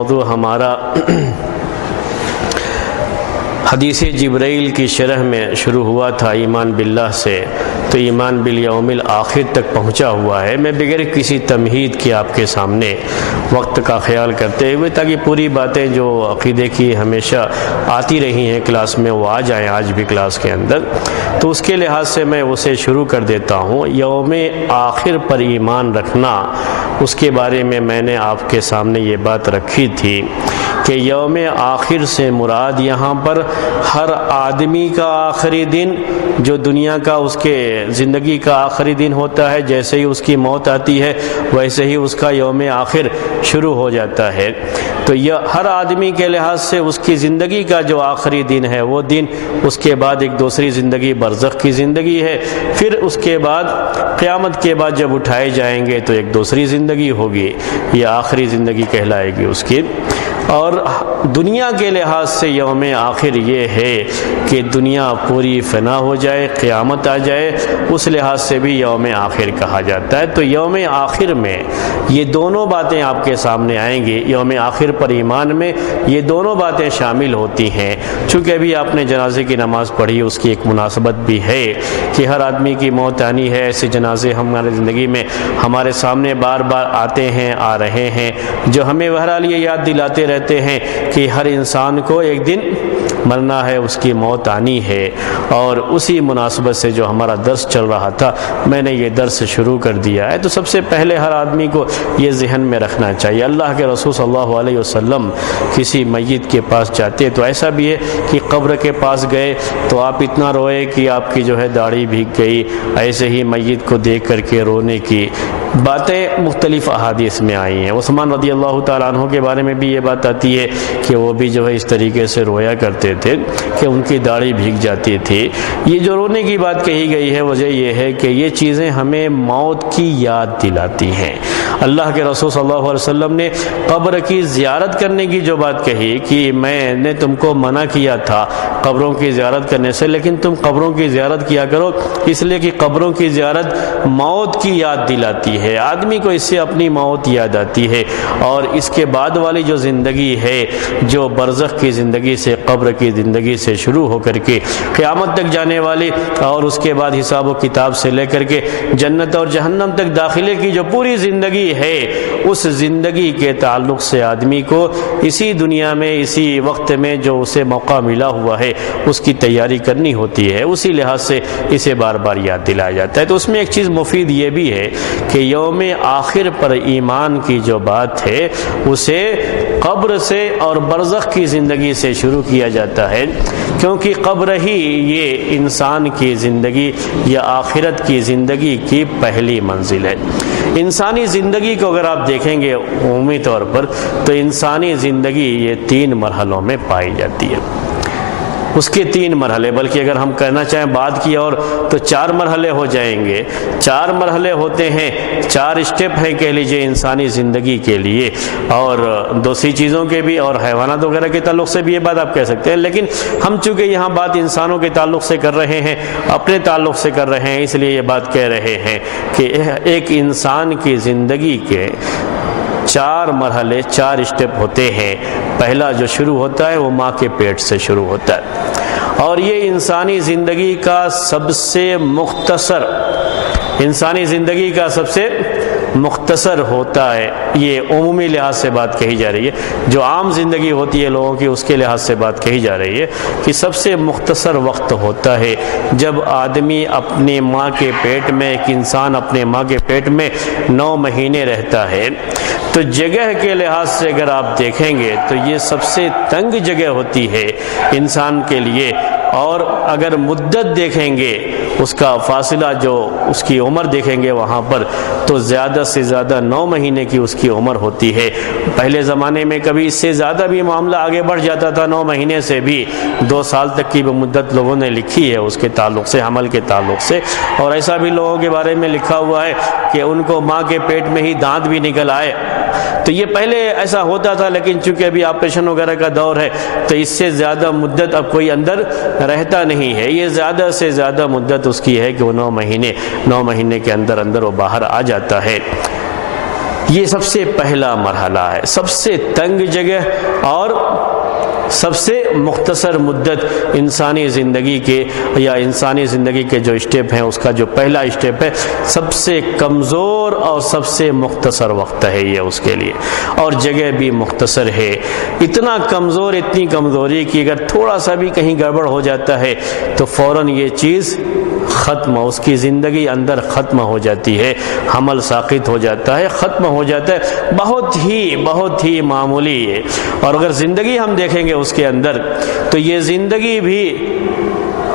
موضوع ہمارا حدیث جبرائیل کی شرح میں شروع ہوا تھا ایمان باللہ سے، تو ایمان بالیوم الآخر تک پہنچا ہوا ہے۔ میں بغیر کسی تمہید کے آپ کے سامنے وقت کا خیال کرتے ہوئے تاکہ پوری باتیں جو عقیدے کی ہمیشہ آتی رہی ہیں کلاس میں وہ آ جائیں آج بھی کلاس کے اندر، تو اس کے لحاظ سے میں اسے شروع کر دیتا ہوں۔ یوم آخر پر ایمان رکھنا، اس کے بارے میں نے آپ کے سامنے یہ بات رکھی تھی کہ یوم آخر سے مراد یہاں پر ہر آدمی کا آخری دن جو دنیا کا اس کے زندگی کا آخری دن ہوتا ہے، جیسے ہی اس کی موت آتی ہے ویسے ہی اس کا یوم آخر شروع ہو جاتا ہے۔ تو یہ ہر آدمی کے لحاظ سے اس کی زندگی کا جو آخری دن ہے وہ دن، اس کے بعد ایک دوسری زندگی برزخ کی زندگی ہے، پھر اس کے بعد قیامت کے بعد جب اٹھائے جائیں گے تو ایک دوسری زندگی ہوگی، یہ آخری زندگی کہلائے گی اس کی۔ اور دنیا کے لحاظ سے یوم آخر یہ ہے کہ دنیا پوری فنا ہو جائے، قیامت آ جائے، اس لحاظ سے بھی یوم آخر کہا جاتا ہے۔ تو یوم آخر میں یہ دونوں باتیں آپ کے سامنے آئیں گی، یوم آخر پر ایمان میں یہ دونوں باتیں شامل ہوتی ہیں۔ چونکہ ابھی آپ نے جنازے کی نماز پڑھی، اس کی ایک مناسبت بھی ہے کہ ہر آدمی کی موت آنی ہے، ایسے جنازے ہمارے زندگی میں ہمارے سامنے بار بار آتے ہیں، آ رہے ہیں، جو ہمیں بہرحال یہ یاد دلاتے رہتے ہیں کہ ہر انسان کو ایک دن مرنا ہے، اس کی موت آنی ہے۔ اور اسی مناسبت سے جو ہمارا درس چل رہا تھا میں نے یہ درس شروع کر دیا ہے۔ تو سب سے پہلے ہر آدمی کو یہ ذہن میں رکھنا چاہیے، اللہ کے رسول صلی اللہ علیہ وسلم کسی میت کے پاس جاتے تو ایسا بھی ہے کہ قبر کے پاس گئے تو آپ اتنا روئے کہ آپ کی جو ہے داڑھی بھیگ گئی، ایسے ہی میت کو دیکھ کر کے رونے کی باتیں مختلف احادیث میں آئی ہیں۔ عثمان رضی اللہ تعالیٰ عنہ کے بارے میں بھی یہ بات آتی ہے کہ وہ بھی جو ہے اس طریقے سے رویا کرتے تھے کہ ان کی داڑھی بھیگ جاتی تھی۔ یہ جو رونے کی بات کہی گئی ہے وجہ یہ ہے کہ یہ چیزیں ہمیں موت کی یاد دلاتی ہیں۔ اللہ کے رسول صلی اللہ علیہ وسلم نے قبر کی زیارت کرنے کی جو بات کہی کہ میں نے تم کو منع کیا تھا قبروں کی زیارت کرنے سے، لیکن تم قبروں کی زیارت کیا کرو، اس لیے کہ قبروں کی زیارت موت کی یاد دلاتی ہے، آدمی کو اس سے اپنی موت یاد آتی ہے۔ اور اس کے بعد والی جو زندگی ہے جو برزخ کی زندگی سے، قبر کی زندگی سے شروع ہو کر کے قیامت تک جانے والی، اور اس کے بعد حساب و کتاب سے لے کر کے جنت اور جہنم تک داخلے کی جو پوری زندگی ہے، اس زندگی کے تعلق سے آدمی کو اسی دنیا میں اسی وقت میں جو اسے موقع ملا ہوا ہے اس کی تیاری کرنی ہوتی ہے، اسی لحاظ سے اسے بار بار یاد دلایا جاتا ہے۔ تو اس میں ایک چیز مفید یہ بھی ہے کہ یوم آخر پر ایمان کی جو بات ہے اسے قبر سے اور برزخ کی زندگی سے شروع کیا جاتا ہے، کیونکہ قبر ہی یہ انسان کی زندگی یا آخرت کی زندگی کی پہلی منزل ہے۔ انسانی زندگی کو اگر آپ دیکھیں گے عمومی طور پر تو انسانی زندگی یہ 3 مرحلوں میں پائی جاتی ہے، اس کے 3 مرحلے، بلکہ اگر ہم کہنا چاہیں بات کی اور تو 4 مرحلے ہو جائیں گے۔ 4 مرحلے ہوتے ہیں، 4 اسٹیپ ہیں کہہ لیجئے انسانی زندگی کے لیے، اور دوسری چیزوں کے بھی اور حیوانات وغیرہ کے تعلق سے بھی یہ بات آپ کہہ سکتے ہیں، لیکن ہم چونکہ یہاں بات انسانوں کے تعلق سے کر رہے ہیں، اپنے تعلق سے کر رہے ہیں، اس لیے یہ بات کہہ رہے ہیں کہ ایک انسان کی زندگی کے 4 مرحلے، 4 اسٹیپ ہوتے ہیں۔ پہلا جو شروع ہوتا ہے وہ ماں کے پیٹ سے شروع ہوتا ہے، اور یہ انسانی زندگی کا سب سے مختصر، انسانی زندگی کا سب سے مختصر ہوتا ہے۔ یہ عمومی لحاظ سے بات کہی جا رہی ہے، جو عام زندگی ہوتی ہے لوگوں کی اس کے لحاظ سے بات کہی جا رہی ہے کہ سب سے مختصر وقت ہوتا ہے جب آدمی اپنی ماں کے پیٹ میں، ایک انسان اپنے ماں کے پیٹ میں 9 مہینے رہتا ہے۔ تو جگہ کے لحاظ سے اگر آپ دیکھیں گے تو یہ سب سے تنگ جگہ ہوتی ہے انسان کے لیے، اور اگر مدت دیکھیں گے اس کا فاصلہ جو اس کی عمر دیکھیں گے وہاں پر تو زیادہ سے زیادہ 9 مہینے کی اس کی عمر ہوتی ہے۔ پہلے زمانے میں کبھی اس سے زیادہ بھی معاملہ آگے بڑھ جاتا تھا، 9 مہینے سے بھی 2 سال تک کی مدت لوگوں نے لکھی ہے اس کے تعلق سے، حمل کے تعلق سے، اور ایسا بھی لوگوں کے بارے میں لکھا ہوا ہے کہ ان کو ماں کے پیٹ میں ہی دانت بھی نکل آئے۔ تو یہ پہلے ایسا ہوتا تھا، لیکن چونکہ ابھی آپریشن وغیرہ کا دور ہے تو اس سے زیادہ مدت اب کوئی اندر رہتا نہیں ہے، یہ زیادہ سے زیادہ مدت اس کی ہے کہ وہ 9 مہینے کے اندر وہ باہر آ جاتا ہے۔ یہ سب سے پہلا مرحلہ ہے، سب سے تنگ جگہ اور سب سے مختصر مدت انسانی زندگی کے یا انسانی زندگی کے جو اسٹیپ ہیں اس کا جو پہلا اسٹیپ ہے، سب سے کمزور اور سب سے مختصر وقت ہے یہ اس کے لیے، اور جگہ بھی مختصر ہے۔ اتنا کمزور، اتنی کمزوری کہ اگر تھوڑا سا بھی کہیں گڑبڑ ہو جاتا ہے تو فوراً یہ چیز ختم، اس کی زندگی اندر ختم ہو جاتی ہے، حمل ساقط ہو جاتا ہے، ختم ہو جاتا ہے، بہت ہی معمولی ہے۔ اور اگر زندگی ہم دیکھیں گے اس کے اندر تو یہ زندگی بھی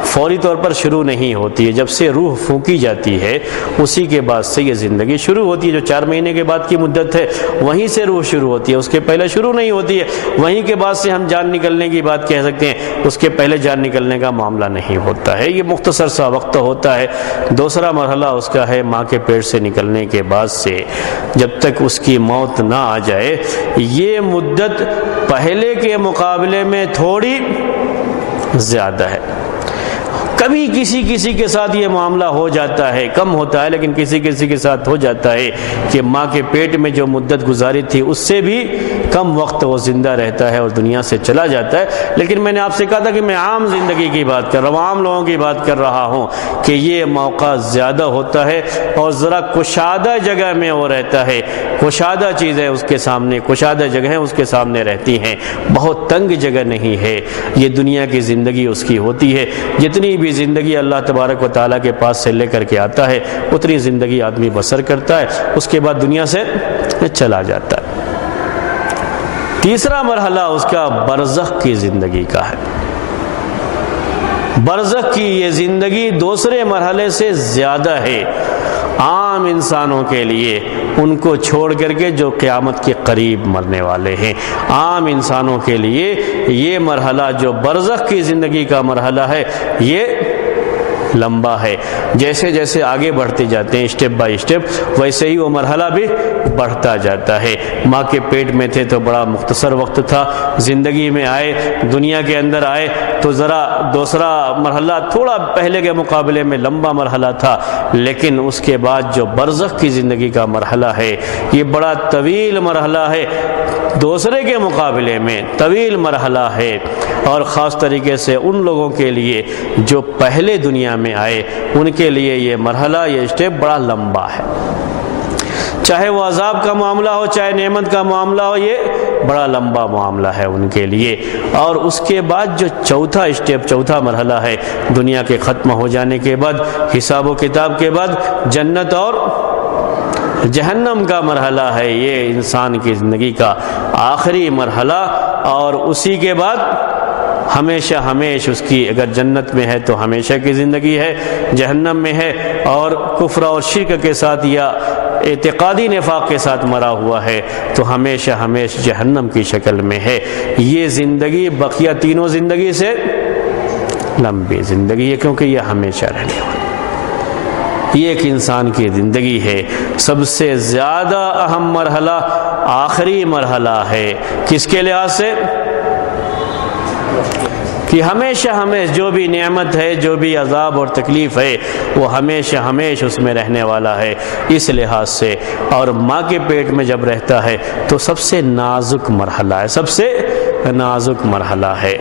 فوری طور پر شروع نہیں ہوتی ہے، جب سے روح پھونکی جاتی ہے اسی کے بعد سے یہ زندگی شروع ہوتی ہے۔ جو 4 مہینے کے بعد کی مدت ہے وہیں سے روح شروع ہوتی ہے، اس کے پہلے شروع نہیں ہوتی ہے، وہیں کے بعد سے ہم جان نکلنے کی بات کہہ سکتے ہیں، اس کے پہلے جان نکلنے کا معاملہ نہیں ہوتا ہے، یہ مختصر سا وقت ہوتا ہے۔ دوسرا مرحلہ اس کا ہے ماں کے پیٹ سے نکلنے کے بعد سے جب تک اس کی موت نہ آ جائے، یہ مدت پہلے کے مقابلے میں تھوڑی زیادہ ہے۔ کبھی کسی کے ساتھ یہ معاملہ ہو جاتا ہے، کم ہوتا ہے لیکن کسی کے ساتھ ہو جاتا ہے کہ ماں کے پیٹ میں جو مدت گزاری تھی اس سے بھی کم وقت وہ زندہ رہتا ہے اور دنیا سے چلا جاتا ہے۔ لیکن میں نے آپ سے کہا تھا کہ میں عام زندگی کی بات کر رہا ہوں، عام لوگوں کی بات کر رہا ہوں کہ یہ موقع زیادہ ہوتا ہے اور ذرا کشادہ جگہ میں وہ رہتا ہے، کشادہ چیزیں اس کے سامنے، کشادہ جگہیں اس کے سامنے رہتی ہیں، بہت تنگ جگہ نہیں ہے۔ یہ دنیا کی زندگی اس کی ہوتی ہے، جتنی بھی زندگی اللہ تبارک و تعالیٰ کے پاس سے لے کر کے آتا ہے اتنی زندگی آدمی بسر کرتا ہے، اس کے بعد دنیا سے چلا جاتا ہے۔ تیسرا مرحلہ اس کا برزخ کی زندگی کا ہے۔ برزخ کی یہ زندگی دوسرے مرحلے سے زیادہ ہے عام انسانوں کے لیے، ان کو چھوڑ کر کے جو قیامت کے قریب مرنے والے ہیں۔ عام انسانوں کے لیے یہ مرحلہ جو برزخ کی زندگی کا مرحلہ ہے یہ لمبا ہے، جیسے جیسے آگے بڑھتے جاتے ہیں اسٹیپ بائی اسٹیپ ویسے ہی وہ مرحلہ بھی بڑھتا جاتا ہے۔ ماں کے پیٹ میں تھے تو بڑا مختصر وقت تھا، زندگی میں آئے، دنیا کے اندر آئے تو ذرا دوسرا مرحلہ تھوڑا پہلے کے مقابلے میں لمبا مرحلہ تھا، لیکن اس کے بعد جو برزخ کی زندگی کا مرحلہ ہے یہ بڑا طویل مرحلہ ہے، دوسرے کے مقابلے میں طویل مرحلہ ہے، اور خاص طریقے سے ان لوگوں کے لیے جو پہلے دنیا میں آئے ان کے لیے یہ مرحلہ، یہ اسٹیپ بڑا لمبا ہے۔ چاہے وہ عذاب کا معاملہ ہو چاہے نعمت کا معاملہ ہو، یہ بڑا لمبا معاملہ ہے ان کے لیے۔ اور اس کے بعد جو چوتھا اسٹیپ، چوتھا مرحلہ ہے دنیا کے ختم ہو جانے کے بعد، حساب و کتاب کے بعد جنت اور جہنم کا مرحلہ ہے، یہ انسان کی زندگی کا آخری مرحلہ، اور اسی کے بعد ہمیشہ اس کی اگر جنت میں ہے تو ہمیشہ کی زندگی ہے، جہنم میں ہے اور کفر اور شرک کے ساتھ یا اعتقادی نفاق کے ساتھ مرا ہوا ہے تو ہمیشہ جہنم کی شکل میں ہے۔ یہ زندگی بقیہ تینوں زندگی سے لمبی زندگی ہے کیونکہ یہ ہمیشہ رہنے والی، یہ ایک انسان کی زندگی ہے۔ سب سے زیادہ اہم مرحلہ آخری مرحلہ ہے، کس کے لحاظ سے؟ کہ ہمیشہ جو بھی نعمت ہے، جو بھی عذاب اور تکلیف ہے وہ ہمیشہ اس میں رہنے والا ہے اس لحاظ سے۔ اور ماں کے پیٹ میں جب رہتا ہے تو سب سے نازک مرحلہ ہے، سب سے نازک مرحلہ ہے۔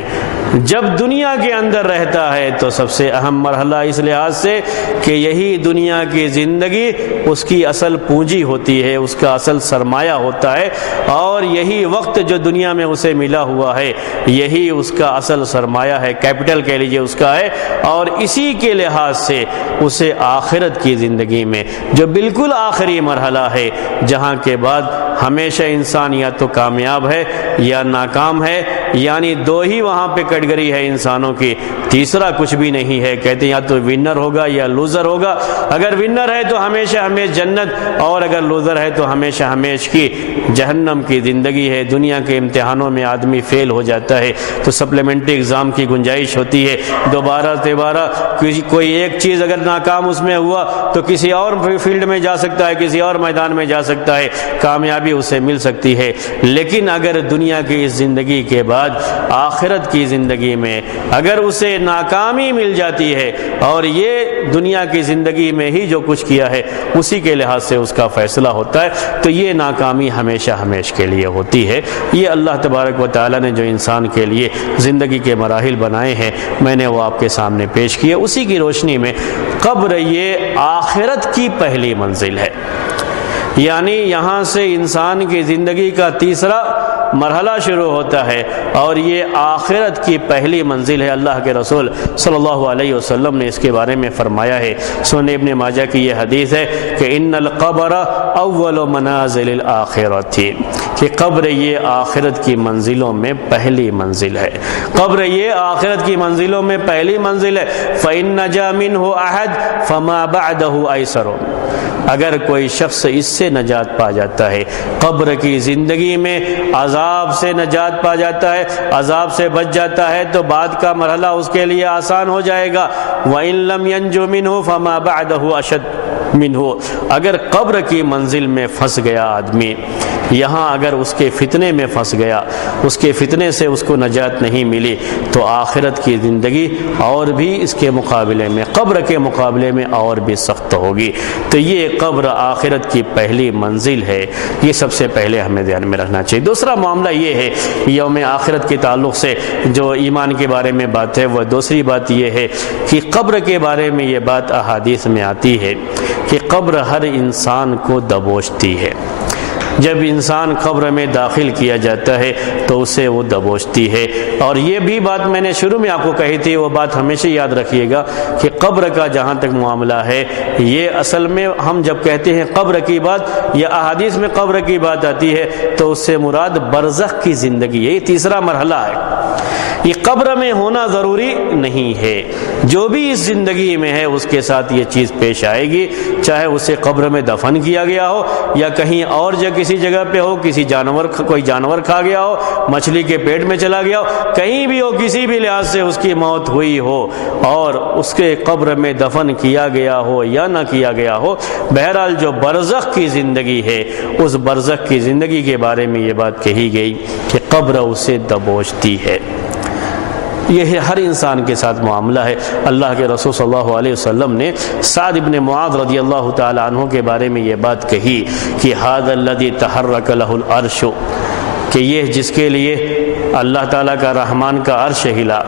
جب دنیا کے اندر رہتا ہے تو سب سے اہم مرحلہ اس لحاظ سے کہ یہی دنیا کی زندگی اس کی اصل پونجی ہوتی ہے، اس کا اصل سرمایہ ہوتا ہے، اور یہی وقت جو دنیا میں اسے ملا ہوا ہے یہی اس کا اصل سرمایہ ہے، کیپٹل کہہ لیجئے اس کا ہے، اور اسی کے لحاظ سے اسے آخرت کی زندگی میں جو بالکل آخری مرحلہ ہے جہاں کے بعد ہمیشہ انسان یا تو کامیاب ہے یا ناکام ہے، یعنی دو ہی وہاں پہ کیٹگری ہے انسانوں کی، تیسرا کچھ بھی نہیں ہے۔ کہتے ہیں یا تو ونر ہوگا یا لوزر ہوگا، اگر ونر ہے تو ہمیشہ جنت، اور اگر لوزر ہے تو ہمیشہ کی جہنم کی زندگی ہے۔ دنیا کے امتحانوں میں آدمی فیل ہو جاتا ہے تو سپلیمنٹری ایگزام کی گنجائش ہوتی ہے، دوبارہ کوئی ایک چیز اگر ناکام اس میں ہوا تو کسی اور فیلڈ میں جا سکتا ہے، کسی اور میدان میں جا سکتا ہے، کامیابی اسے مل سکتی ہے۔ لیکن اگر دنیا کی اس زندگی کے بعد بعد آخرت کی زندگی میں اگر اسے ناکامی مل جاتی ہے اور یہ دنیا کی زندگی میں ہی جو کچھ کیا ہے اسی کے لحاظ سے اس کا فیصلہ ہوتا ہے، تو یہ ناکامی ہمیشہ ہمیشہ کے لیے ہوتی ہے۔ یہ اللہ تبارک و تعالیٰ نے جو انسان کے لیے زندگی کے مراحل بنائے ہیں میں نے وہ آپ کے سامنے پیش کیے۔ اسی کی روشنی میں قبر یہ آخرت کی پہلی منزل ہے، یعنی یہاں سے انسان کی زندگی کا تیسرا مرحلہ شروع ہوتا ہے اور یہ آخرت کی پہلی منزل ہے۔ اللہ کے رسول صلی اللہ علیہ وسلم نے اس کے بارے میں فرمایا ہے، سنن ابن ماجہ کی یہ حدیث ہے کہ ان القبر اول منازل الآخرۃ، کہ قبر یہ آخرت کی منزلوں میں پہلی منزل ہے۔ قبر یہ آخرت کی منزلوں میں پہلی منزل ہے۔ فإن نجا منہ احد فما بعدہ ایسر، اگر کوئی شخص اس سے نجات پا جاتا ہے، قبر کی زندگی میں عذاب سے نجات پا جاتا ہے، عذاب سے بچ جاتا ہے، تو بعد کا مرحلہ اس کے لیے آسان ہو جائے گا۔ وَإِن لَمْ يَنْجُ مِنْهُ فَمَا بَعْدَهُ أَشَدُّ مِنْهُ، اگر قبر کی منزل میں پھنس گیا آدمی، یہاں اگر اس کے فتنے میں پھنس گیا، اس کے فتنے سے اس کو نجات نہیں ملی، تو آخرت کی زندگی اور بھی اس کے مقابلے میں، قبر کے مقابلے میں اور بھی سخت ہوگی۔ تو یہ قبر آخرت کی پہلی منزل ہے، یہ سب سے پہلے ہمیں دھیان میں رکھنا چاہیے۔ دوسرا معاملہ یہ ہے یوم آخرت کے تعلق سے جو ایمان کے بارے میں بات ہے، وہ دوسری بات یہ ہے کہ قبر کے بارے میں یہ بات احادیث میں آتی ہے کہ قبر ہر انسان کو دبوچتی ہے۔ جب انسان قبر میں داخل کیا جاتا ہے تو اسے وہ دبوچتی ہے، اور یہ بھی بات میں نے شروع میں آپ کو کہی تھی، وہ بات ہمیشہ یاد رکھیے گا کہ قبر کا جہاں تک معاملہ ہے، یہ اصل میں ہم جب کہتے ہیں قبر کی بات یا احادیث میں قبر کی بات آتی ہے تو اس سے مراد برزخ کی زندگی ہے، یہ تیسرا مرحلہ ہے۔ یہ قبر میں ہونا ضروری نہیں ہے، جو بھی اس زندگی میں ہے اس کے ساتھ یہ چیز پیش آئے گی، چاہے اسے قبر میں دفن کیا گیا ہو یا کہیں اور کسی جگہ پہ ہو، کسی کوئی جانور کھا گیا ہو، مچھلی کے پیٹ میں چلا گیا ہو، کہیں بھی ہو، کسی بھی لحاظ سے اس کی موت ہوئی ہو اور اس کے قبر میں دفن کیا گیا ہو یا نہ کیا گیا ہو، بہرحال جو برزخ کی زندگی ہے اس برزخ کی زندگی کے بارے میں یہ بات کہی گئی کہ قبر اسے دبوچتی ہے۔ یہ ہر انسان کے ساتھ معاملہ ہے۔ اللہ کے رسول صلی اللہ علیہ وسلم نے سعد بن معاذ رضی اللہ تعالی عنہ کے بارے میں یہ بات کہی کہ ھذا الذی تحرک لہ العرش، کہ یہ جس کے لیے اللہ تعالیٰ کا رحمان کا عرش ہلا،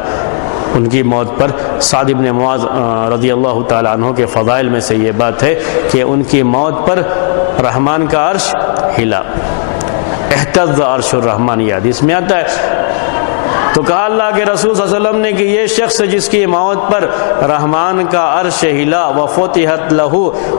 ان کی موت پر سعد بن معاذ رضی اللہ تعالی عنہ کے فضائل میں سے یہ بات ہے کہ ان کی موت پر رحمان کا عرش ہلا، اہتز عرش الرحمن، یہ حدیث میں آتا ہے۔ تو کہا اللہ کے رسول صلی اللہ علیہ وسلم نے کہ یہ شخص جس کی موت پر رحمان کا عرش ہلا، وفتحت لہ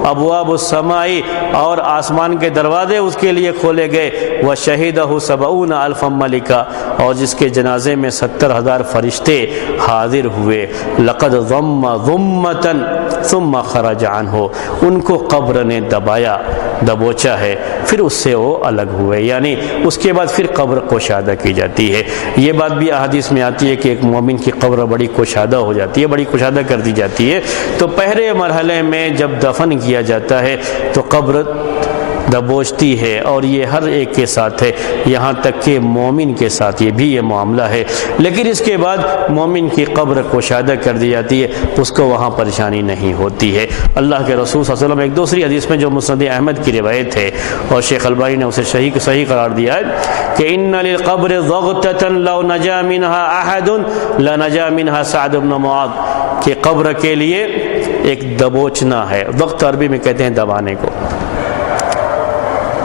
ابواب السماء، اور آسمان کے دروازے اس کے لیے کھولے گئے، وشہدہ 70,000 ملکہ، اور جس کے جنازے میں 70,000 فرشتے حاضر ہوئے، لقد ضم ضمۃ ثم خرج عنہ، ان کو قبر نے دبایا، دبوچا ہے، پھر اس سے وہ الگ ہوئے، یعنی اس کے بعد پھر قبر کشادہ کی جاتی ہے۔ یہ بات بھی حدیث میں آتی ہے کہ ایک مومن کی قبر بڑی کشادہ ہو جاتی ہے، بڑی کشادہ کر دی جاتی ہے۔ تو پہلے مرحلے میں جب دفن کیا جاتا ہے تو قبر دبوچتی ہے، اور یہ ہر ایک کے ساتھ ہے، یہاں تک کہ مومن کے ساتھ یہ بھی یہ معاملہ ہے۔ لیکن اس کے بعد مومن کی قبر کشادہ کر دی جاتی ہے، اس کو وہاں پریشانی نہیں ہوتی ہے۔ اللہ کے رسول صلی اللہ علیہ وسلم ایک دوسری حدیث میں جو مسند احمد کی روایت ہے اور شیخ البانی نے اسے صحیح قرار دیا ہے کہ ان للقبر ضغطۃ لو نجا منها احد لنجا منها سعد بن معاذ، کہ قبر کے لیے ایک دبوچنا ہے، ضغط عربی میں کہتے ہیں دبانے کو،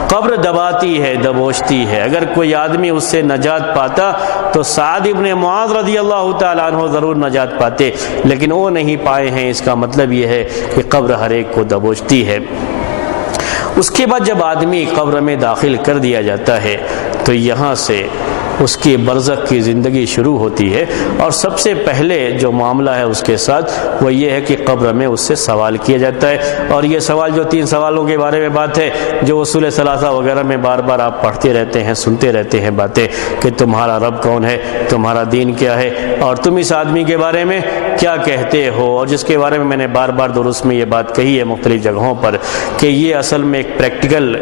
قبر دباتی ہے، دبوچتی ہے۔ اگر کوئی آدمی اس سے نجات پاتا تو سعد ابن معاذ رضی اللہ تعالیٰ عنہ ضرور نجات پاتے، لیکن وہ نہیں پائے ہیں۔ اس کا مطلب یہ ہے کہ قبر ہر ایک کو دبوچتی ہے۔ اس کے بعد جب آدمی قبر میں داخل کر دیا جاتا ہے تو یہاں سے اس کی برزخ کی زندگی شروع ہوتی ہے، اور سب سے پہلے جو معاملہ ہے اس کے ساتھ وہ یہ ہے کہ قبر میں اس سے سوال کیا جاتا ہے، اور یہ سوال جو 3 سوالوں کے بارے میں بات ہے جو اصول ثلاثہ وغیرہ میں بار بار آپ پڑھتے رہتے ہیں، سنتے رہتے ہیں باتیں، کہ تمہارا رب کون ہے، تمہارا دین کیا ہے، اور تم اس آدمی کے بارے میں کیا کہتے ہو، اور جس کے بارے میں میں نے بار بار درس میں یہ بات کہی ہے مختلف جگہوں پر کہ یہ اصل میں ایک پریکٹیکل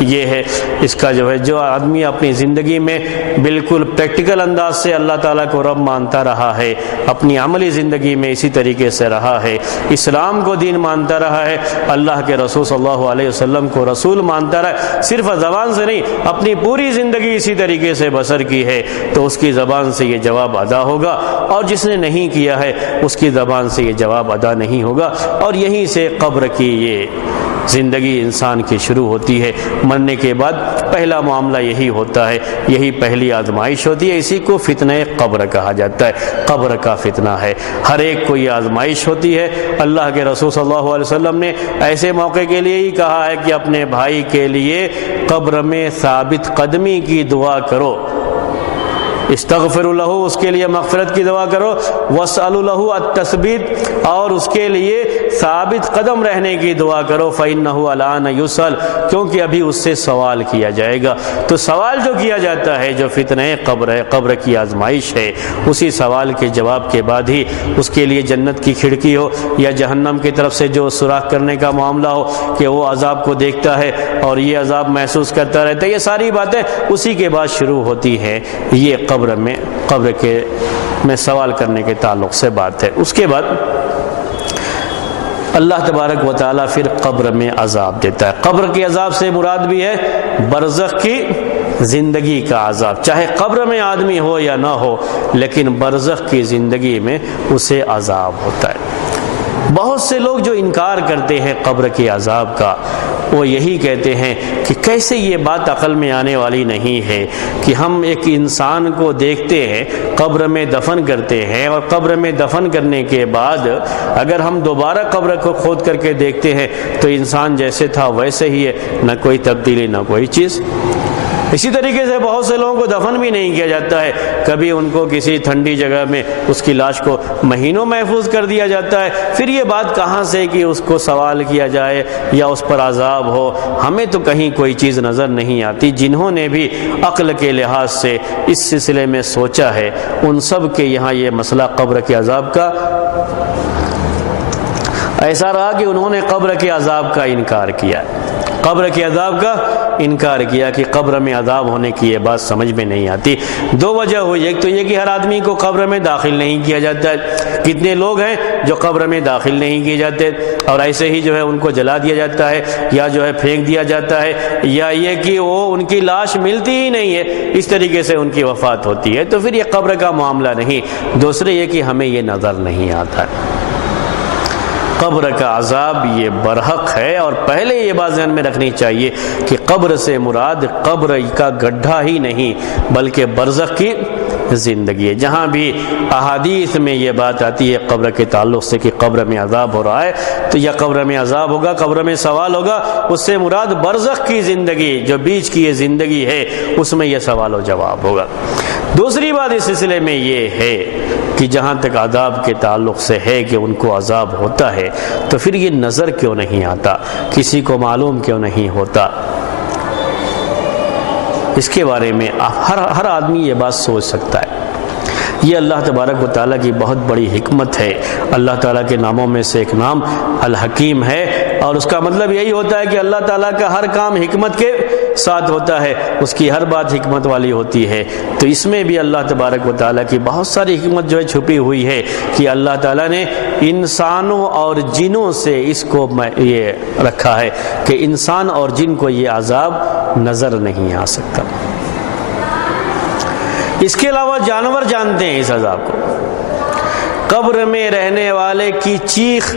یہ ہے اس کا جو آدمی اپنی زندگی میں بالکل پریکٹیکل انداز سے اللہ تعالیٰ کو رب مانتا رہا ہے، اپنی عملی زندگی میں اسی طریقے سے رہا ہے، اسلام کو دین مانتا رہا ہے، اللہ کے رسول صلی اللہ علیہ وسلم کو رسول مانتا رہا، صرف زبان سے نہیں اپنی پوری زندگی اسی طریقے سے بسر کی ہے، تو اس کی زبان سے یہ جواب ادا ہوگا، اور جس نے نہیں کیا ہے اس کی زبان سے یہ جواب ادا نہیں ہوگا۔ اور یہیں سے قبر کی یہ زندگی انسان کی شروع ہوتی ہے۔ مرنے کے بعد پہلا معاملہ یہی ہوتا ہے، یہی پہلی آزمائش ہوتی ہے، اسی کو فتنہ قبر کہا جاتا ہے۔ قبر کا فتنہ ہے، ہر ایک کو یہ آزمائش ہوتی ہے۔ اللہ کے رسول صلی اللہ علیہ وسلم نے ایسے موقع کے لیے ہی کہا ہے کہ اپنے بھائی کے لیے قبر میں ثابت قدمی کی دعا کرو، استغفر لہ، اس کے لیے مغفرت کی دعا کرو، واسأل لہ التثبیت، اور اس کے لیے ثابت قدم رہنے کی دعا کرو، فإنہ الآن یسأل، کیونکہ ابھی اس سے سوال کیا جائے گا۔ تو سوال جو کیا جاتا ہے، جو فتنہ قبر ہے، قبر کی آزمائش ہے، اسی سوال کے جواب کے بعد ہی اس کے لیے جنت کی کھڑکی ہو یا جہنم کی طرف سے جو سوراخ کرنے کا معاملہ ہو کہ وہ عذاب کو دیکھتا ہے اور یہ عذاب محسوس کرتا رہتا ہے، یہ ساری باتیں اسی کے بعد شروع ہوتی ہیں۔ یہ قبر میں سوال کرنے کے تعلق سے بات ہے۔ اس کے بعد اللہ تبارک و تعالیٰ پھر قبر میں عذاب دیتا ہے۔ قبر کے عذاب سے مراد بھی ہے برزخ کی زندگی کا عذاب، چاہے قبر میں آدمی ہو یا نہ ہو، لیکن برزخ کی زندگی میں اسے عذاب ہوتا ہے۔ بہت سے لوگ جو انکار کرتے ہیں قبر کے عذاب کا، وہ یہی کہتے ہیں کہ کیسے یہ بات عقل میں آنے والی نہیں ہے کہ ہم ایک انسان کو دیکھتے ہیں، قبر میں دفن کرتے ہیں، اور قبر میں دفن کرنے کے بعد اگر ہم دوبارہ قبر کو کھود کر کے دیکھتے ہیں تو انسان جیسے تھا ویسے ہی ہے، نہ کوئی تبدیلی نہ کوئی چیز۔ اسی طریقے سے بہت سے لوگوں کو دفن بھی نہیں کیا جاتا ہے، کبھی ان کو کسی ٹھنڈی جگہ میں اس کی لاش کو مہینوں محفوظ کر دیا جاتا ہے، پھر یہ بات کہاں سے کہ اس کو سوال کیا جائے یا اس پر عذاب ہو؟ ہمیں تو کہیں کوئی چیز نظر نہیں آتی۔ جنہوں نے بھی عقل کے لحاظ سے اس سلسلے میں سوچا ہے، ان سب کے یہاں یہ مسئلہ قبر کے عذاب کا ایسا رہا کہ انہوں نے قبر کے عذاب کا انکار کیا، قبر کے عذاب کا انکار کیا کہ قبر میں عذاب ہونے کی یہ بات سمجھ میں نہیں آتی۔ دو وجہ ہوئی، ایک تو یہ کہ ہر آدمی کو قبر میں داخل نہیں کیا جاتا ہے، کتنے لوگ ہیں جو قبر میں داخل نہیں کیے جاتے اور ایسے ہی ان کو جلا دیا جاتا ہے یا پھینک دیا جاتا ہے، یا یہ کہ وہ ان کی لاش ملتی ہی نہیں ہے، اس طریقے سے ان کی وفات ہوتی ہے، تو پھر یہ قبر کا معاملہ نہیں۔ دوسرے یہ کہ ہمیں یہ نظر نہیں آتا ہے۔ قبر کا عذاب یہ برحق ہے، اور پہلے یہ بات ذہن میں رکھنی چاہیے کہ قبر سے مراد قبر کا گڈھا ہی نہیں بلکہ برزخ کی زندگی ہے۔ جہاں بھی احادیث میں یہ بات آتی ہے قبر کے تعلق سے کہ قبر میں عذاب ہو رہا ہے، تو یا قبر میں عذاب ہوگا، قبر میں سوال ہوگا، اس سے مراد برزخ کی زندگی، جو بیچ کی یہ زندگی ہے، اس میں یہ سوال و جواب ہوگا۔ دوسری بات اس سلسلے میں یہ ہے کہ جہاں تک عذاب کے تعلق سے ہے کہ ان کو عذاب ہوتا ہے، تو پھر یہ نظر کیوں نہیں آتا، کسی کو معلوم کیوں نہیں ہوتا؟ اس کے بارے میں ہر آدمی یہ بات سوچ سکتا ہے۔ یہ اللہ تبارک و تعالیٰ کی بہت بڑی حکمت ہے۔ اللہ تعالیٰ کے ناموں میں سے ایک نام الحکیم ہے، اور اس کا مطلب یہی ہوتا ہے کہ اللہ تعالیٰ کا ہر کام حکمت کے ساتھ ہوتا ہے، اس کی ہر بات حکمت والی ہوتی ہے۔ تو اس میں بھی اللہ تبارک و تعالیٰ کی بہت ساری حکمت چھپی ہوئی ہے کہ اللہ تعالیٰ نے انسانوں اور جنوں سے اس کو یہ رکھا ہے کہ انسان اور جن کو یہ عذاب نظر نہیں آ سکتا۔ اس کے علاوہ جانور جانتے ہیں اس عذاب کو، قبر میں رہنے والے کی چیخ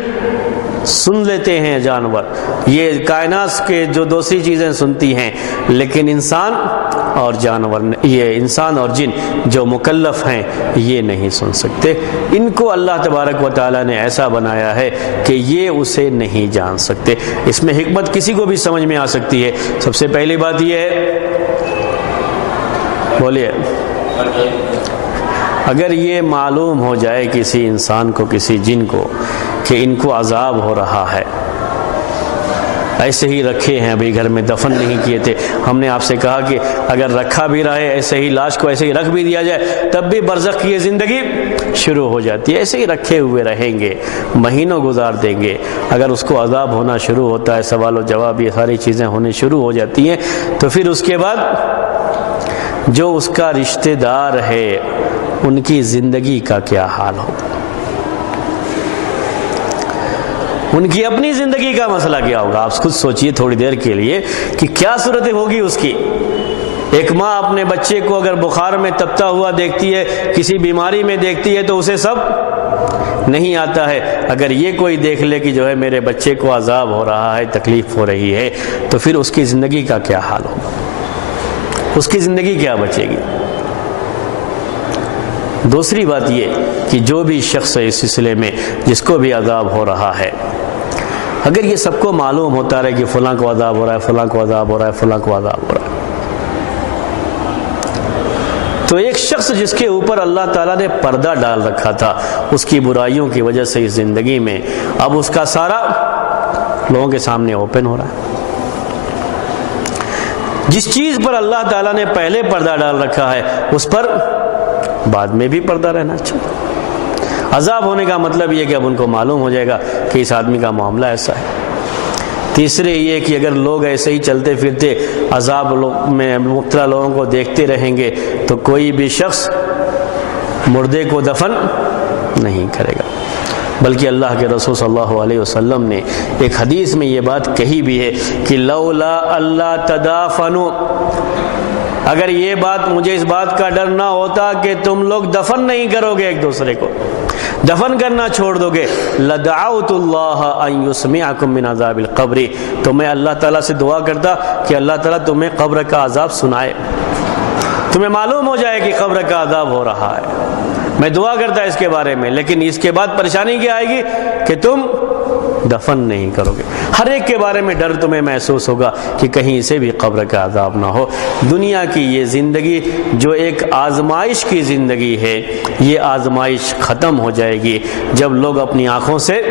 سن لیتے ہیں جانور، یہ کائنات کے جو دوسری چیزیں سنتی ہیں، لیکن انسان اور جانور، یہ انسان اور جن جو مکلف ہیں، یہ نہیں سن سکتے۔ ان کو اللہ تبارک و تعالیٰ نے ایسا بنایا ہے کہ یہ اسے نہیں جان سکتے۔ اس میں حکمت کسی کو بھی سمجھ میں آ سکتی ہے۔ سب سے پہلی بات یہ ہے، بولیے، اگر یہ معلوم ہو جائے کسی انسان کو، کسی جن کو، کہ ان کو عذاب ہو رہا ہے، ایسے ہی رکھے ہیں، ابھی گھر میں دفن نہیں کیے تھے. ہم نے آپ سے کہا کہ اگر رکھا بھی رہے ایسے ہی، لاش کو ایسے ہی رکھ بھی دیا جائے تب بھی برزخ کی زندگی شروع ہو جاتی ہے. ایسے ہی رکھے ہوئے رہیں گے، مہینوں گزار دیں گے. اگر اس کو عذاب ہونا شروع ہوتا ہے، سوال و جواب، یہ ساری چیزیں ہونے شروع ہو جاتی ہیں، تو پھر اس کے بعد جو اس کا رشتہ دار ہے ان کی زندگی کا کیا حال ہو، ان کی اپنی زندگی کا مسئلہ کیا ہوگا. آپ خود سوچئے تھوڑی دیر کے لیے کہ کیا صورت ہوگی اس کی. ایک ماں اپنے بچے کو اگر بخار میں تپتا ہوا دیکھتی ہے، کسی بیماری میں دیکھتی ہے، تو اسے سب نہیں آتا ہے. اگر یہ کوئی دیکھ لے کہ جو ہے میرے بچے کو عذاب ہو رہا ہے، تکلیف ہو رہی ہے، تو پھر اس کی زندگی کا کیا حال ہوگا، اس کی زندگی کیا بچے گی. دوسری بات یہ کہ جو بھی شخص اس سلسلے میں جس کو بھی عذاب ہو رہا ہے، اگر یہ سب کو معلوم ہوتا رہے کہ فلاں کو عذاب ہو رہا ہے، فلاں کو عذاب ہو رہا ہے، فلاں کو عذاب ہو رہا ہے، تو ایک شخص جس کے اوپر اللہ تعالیٰ نے پردہ ڈال رکھا تھا اس کی برائیوں کی وجہ سے اس زندگی میں، اب اس کا سارا لوگوں کے سامنے اوپن ہو رہا ہے. جس چیز پر اللہ تعالیٰ نے پہلے پردہ ڈال رکھا ہے اس پر بعد میں بھی پردہ رہنا چاہیے. عذاب ہونے کا مطلب یہ کہ اب ان کو معلوم ہو جائے گا کہ اس آدمی کا معاملہ ایسا ہے. تیسرے یہ کہ اگر لوگ ایسے ہی چلتے پھرتے عذاب میں مبتلا لوگوں کو دیکھتے رہیں گے تو کوئی بھی شخص مردے کو دفن نہیں کرے گا. بلکہ اللہ کے رسول صلی اللہ علیہ وسلم نے ایک حدیث میں یہ بات کہی بھی ہے کہ لولا اللہ تدافنوا، اگر یہ بات، مجھے اس بات کا ڈر نہ ہوتا کہ تم لوگ دفن نہیں کرو گے، ایک دوسرے کو دفن کرنا چھوڑ دو گے، لدعوت اللہ ان یسمعکم من عذاب القبر، تو میں اللہ تعالیٰ سے دعا کرتا کہ اللہ تعالیٰ تمہیں قبر کا عذاب سنائے، تمہیں معلوم ہو جائے کہ قبر کا عذاب ہو رہا ہے. میں دعا کرتا اس کے بارے میں، لیکن اس کے بعد پریشانی کیا آئے گی کہ تم دفن نہیں کرو گے. ہر ایک کے بارے میں ڈر تمہیں محسوس ہوگا کہ کہیں اسے بھی قبر کا عذاب نہ ہو. دنیا کی یہ زندگی جو ایک آزمائش کی زندگی ہے، یہ آزمائش ختم ہو جائے گی جب لوگ اپنی آنکھوں سے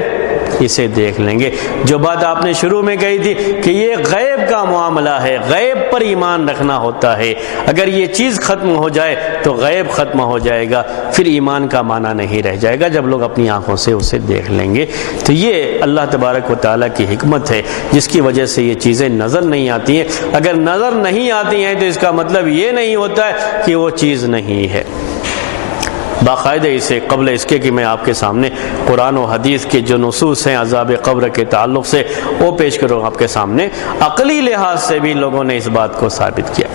اسے دیکھ لیں گے. جو بات آپ نے شروع میں کہی تھی کہ یہ غیب کا معاملہ ہے، غیب پر ایمان رکھنا ہوتا ہے، اگر یہ چیز ختم ہو جائے تو غیب ختم ہو جائے گا، پھر ایمان کا معنی نہیں رہ جائے گا جب لوگ اپنی آنکھوں سے اسے دیکھ لیں گے. تو یہ اللہ تبارک و تعالیٰ کی حکمت ہے جس کی وجہ سے یہ چیزیں نظر نہیں آتی ہیں. اگر نظر نہیں آتی ہیں تو اس کا مطلب یہ نہیں ہوتا ہے کہ وہ چیز نہیں ہے. باقاعدہ اسے قبل اس کے کہ میں آپ کے سامنے قرآن و حدیث کے جو نصوص ہیں عذاب قبر کے تعلق سے وہ پیش کروں آپ کے سامنے. عقلی لحاظ سے بھی لوگوں نے اس بات کو ثابت کیا.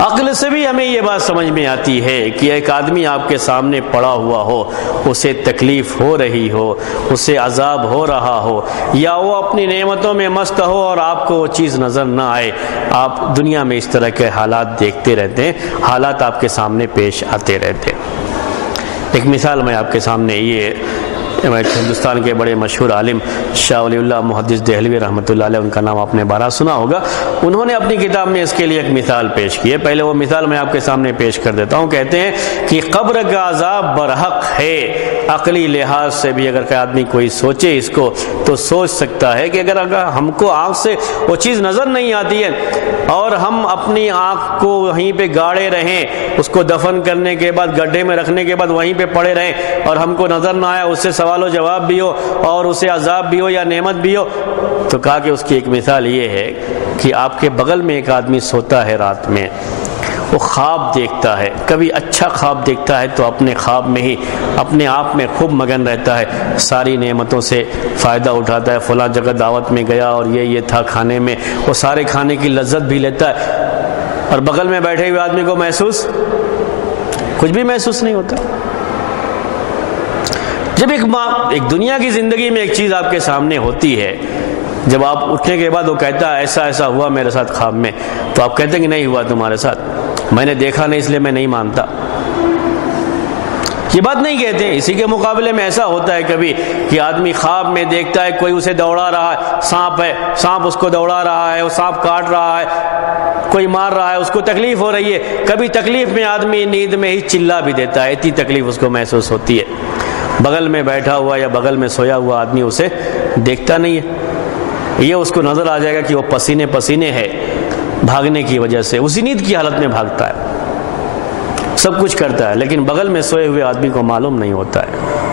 عقل سے بھی ہمیں یہ بات سمجھ میں آتی ہے کہ ایک آدمی آپ کے سامنے پڑا ہوا ہو، اسے تکلیف ہو رہی ہو، اسے عذاب ہو رہا ہو، یا وہ اپنی نعمتوں میں مست ہو اور آپ کو وہ چیز نظر نہ آئے. آپ دنیا میں اس طرح کے حالات دیکھتے رہتے ہیں، حالات آپ کے سامنے پیش آتے رہتے ہیں. ایک مثال میں آپ کے سامنے یہ ہندوستان کے بڑے مشہور عالم شاہ ولی اللہ محدث دہلوی رحمۃ اللہ علیہ، ان کا نام آپ نے بارہ سنا ہوگا. انہوں نے اپنی کتاب میں اس کے لیے ایک مثال پیش کی ہے. پہلے وہ مثال میں آپ کے سامنے پیش کر دیتا ہوں. کہتے ہیں کہ قبر کا عذاب برحق ہے. عقلی لحاظ سے بھی اگر کوئی آدمی کوئی سوچے اس کو تو سوچ سکتا ہے کہ اگر ہم کو آنکھ سے وہ چیز نظر نہیں آتی ہے اور ہم اپنی آنکھ کو وہیں پہ گاڑے رہیں، اس کو دفن کرنے کے بعد گڈھے میں رکھنے کے بعد وہیں پہ پڑے رہیں اور ہم کو نظر نہ آیا، اس سے سوال و جواب بھی ہو اور اسے عذاب بھی ہو یا نعمت بھی ہو، تو کہا کہ اس کی ایک مثال یہ ہے کہ آپ کے بغل میں ایک آدمی سوتا ہے، رات میں وہ خواب دیکھتا ہے. کبھی اچھا خواب دیکھتا ہے تو اپنے خواب میں ہی اپنے آپ میں خوب مگن رہتا ہے، ساری نعمتوں سے فائدہ اٹھاتا ہے. فلاں جگہ دعوت میں گیا اور یہ تھا کھانے میں، وہ سارے کھانے کی لذت بھی لیتا ہے، اور بغل میں بیٹھے ہوئے آدمی کو کچھ بھی محسوس نہیں ہوتا. جب ایک دنیا کی زندگی میں ایک چیز آپ کے سامنے ہوتی ہے، جب آپ اٹھنے کے بعد وہ کہتا ہے ایسا ایسا ہوا میرے ساتھ خواب میں، تو آپ کہتے ہیں کہ نہیں ہوا تمہارے ساتھ، میں نے دیکھا نہیں اس لیے میں نہیں مانتا. یہ بات نہیں کہتے. اسی کے مقابلے میں ایسا ہوتا ہے کبھی کہ آدمی خواب میں دیکھتا ہے کوئی اسے دوڑا رہا ہے، سانپ ہے، سانپ اس کو دوڑا رہا ہے، وہ سانپ کاٹ رہا ہے، کوئی مار رہا ہے، اس کو تکلیف ہو رہی ہے. کبھی تکلیف میں آدمی نیند میں ہی چلا بھی دیتا ہے، اتنی تکلیف اس کو محسوس ہوتی ہے. بغل میں بیٹھا ہوا یا بغل میں سویا ہوا آدمی اسے دیکھتا نہیں ہے. یہ اس کو نظر آ جائے گا کہ وہ پسینے پسینے ہے بھاگنے کی وجہ سے، اسی نیند کی حالت میں بھاگتا ہے، سب کچھ کرتا ہے، لیکن بغل میں سوئے ہوئے آدمی کو معلوم نہیں ہوتا ہے۔